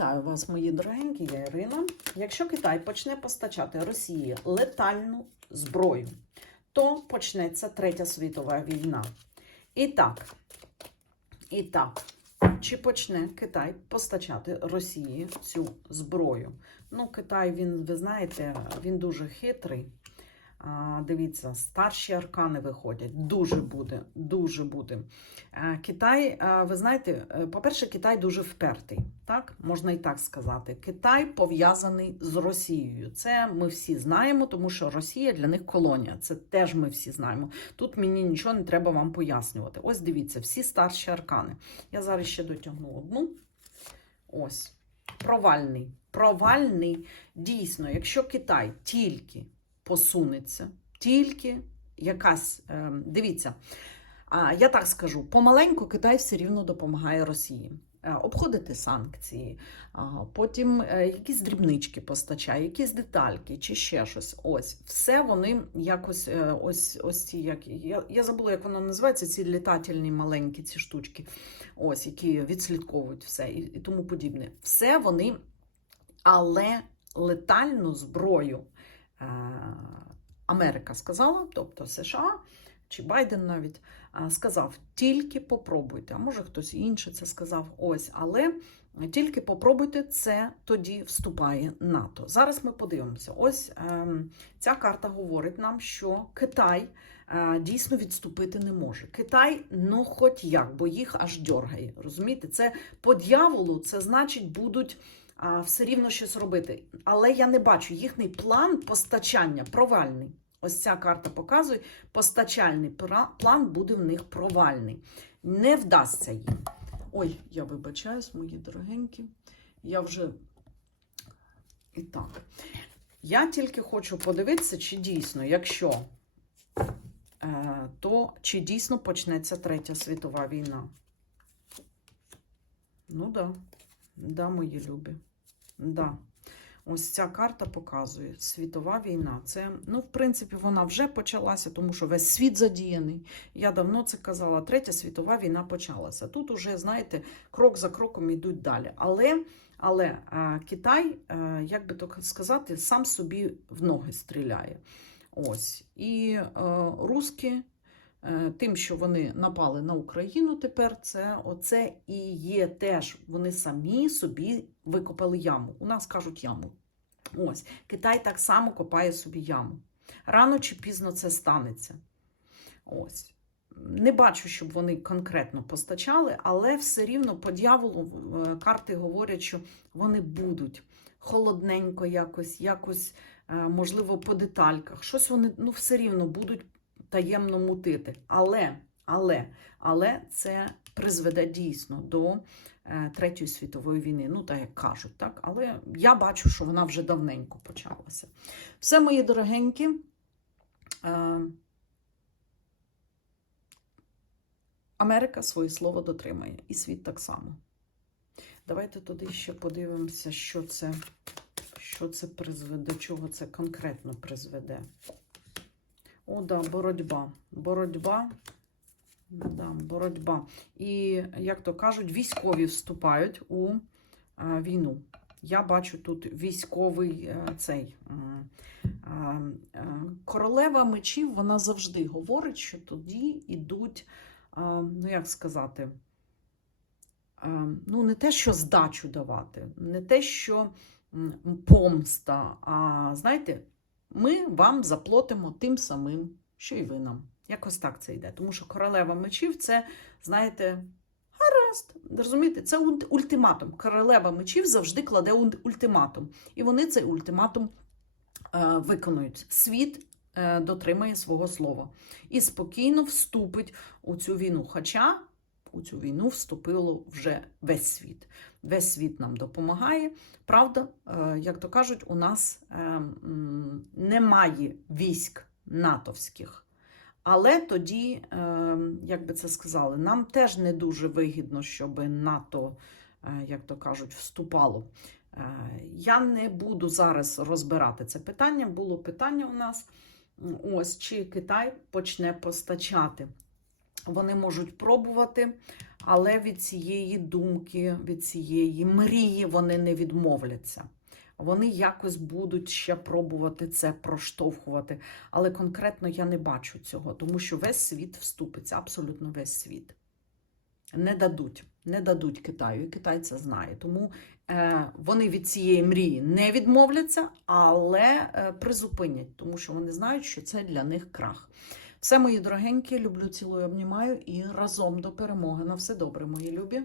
Вітаю вас, мої дорогенькі, я Ірина. Якщо Китай почне постачати Росії летальну зброю, то почнеться Третя світова війна. І так, і так, чи почне Китай постачати Росії цю зброю? Ну, Китай, він, ви знаєте, він дуже хитрий. Дивіться, старші аркани виходять. Дуже буде, дуже буде. Е, Китай, е, ви знаєте, е, по-перше, Китай дуже впертий, так можна і так сказати. Китай пов'язаний з Росією. Це ми всі знаємо, тому що Росія для них колонія. Це теж ми всі знаємо. Тут мені нічого не треба вам пояснювати. Ось дивіться, всі старші аркани. Я зараз ще дотягну одну. Ось. Провальний. Провальний. Дійсно, якщо Китай тільки посунеться, тільки якась, е, дивіться. Я так скажу: помаленьку Китай все рівно допомагає Росії. Е, Обходити санкції, потім е, якісь дрібнички постачає, якісь детальки чи ще щось. Ось все вони якось ось ось ці як я, я забула, як воно називається. Ці літательні маленькі ці штучки, ось які відслідковують все і, і тому подібне. Все вони, але летальну зброю Америка сказала, тобто США чи Байден навіть сказав: тільки попробуйте. А може хтось інший це сказав. Ось, але тільки попробуйте, це тоді вступає НАТО. Зараз ми подивимося. Ось ем, ця карта говорить нам, що Китай е, дійсно відступити не може. Китай, ну хоч як, бо їх аж дьоргає. Розумієте, це по дьяволу, це значить, будуть. Все рівно щось робити. Але я не бачу їхній план постачання провальний. Ось ця карта показує, постачальний план буде в них провальний. Не вдасться їм. Ой, я вибачаюсь, мої дорогенькі. Я вже і так. Я тільки хочу подивитися, чи дійсно, якщо, е, то чи дійсно почнеться Третя світова війна. Ну да, да, мої любі. Да. Ось ця карта показує світова війна. Це, ну, в принципі, вона вже почалася, тому що весь світ задіяний. Я давно це казала. Третя світова війна почалася. Тут уже, знаєте, крок за кроком йдуть далі. Але, але Китай, як би так сказати, сам собі в ноги стріляє. Ось. І а, руски. Е, Тим, що вони напали на Україну тепер, це оце і є теж. Вони самі собі викопали яму. У нас кажуть яму. Ось, Китай так само копає собі яму. Рано чи пізно це станеться. Ось. Не бачу, щоб вони конкретно постачали, але все рівно по дьяволу карти говорять, що вони будуть холодненько якось, якось, е, можливо, по детальках. Щось вони ну, все рівно будуть таємно мутити. Але, але, але це призведе дійсно до е, Третьої світової війни. Ну, так як кажуть, так? Але я бачу, що вона вже давненько почалася. Все, мої дорогенькі. Е, Америка своє слово дотримає, і світ так само. Давайте туди ще подивимося, що це, що це призведе, до чого це конкретно призведе. О, да, боротьба. Боротьба. Да, боротьба. І, як то кажуть, військові вступають у е, війну. Я бачу тут військовий е, цей. м, е, е, королева мечів, вона завжди говорить, що тоді йдуть, е, ну як сказати, е, ну не те, що здачу давати, не те, що помста, а знаєте, ми вам заплатимо тим самим, що і ви нам. Якось так це йде. Тому що королева мечів це, знаєте, гаразд. Розумієте, це ультиматум. Королева мечів завжди кладе ультиматум. І вони цей ультиматум е, виконують. Світ е, дотримає свого слова і спокійно вступить у цю війну. Хоча у цю війну вступило вже весь світ. Весь світ нам допомагає. Правда, е, як то кажуть, у нас е, немає військ натовських. Але тоді, е, як би це сказали, нам теж не дуже вигідно, щоб НАТО, як то кажуть, вступало. Я не буду зараз розбирати це питання. Було питання у нас: ось чи Китай почне постачати. Вони можуть пробувати. Але від цієї думки, від цієї мрії вони не відмовляться. Вони якось будуть ще пробувати це проштовхувати. Але конкретно я не бачу цього, тому що весь світ вступиться, абсолютно весь світ. Не дадуть, не дадуть Китаю, і Китай це знає. Тому е, вони від цієї мрії не відмовляться, але е, призупинять, тому що вони знають, що це для них крах. Все, мої дорогенькі, люблю, цілую, обнімаю і разом до перемоги. На все добре, мої любі.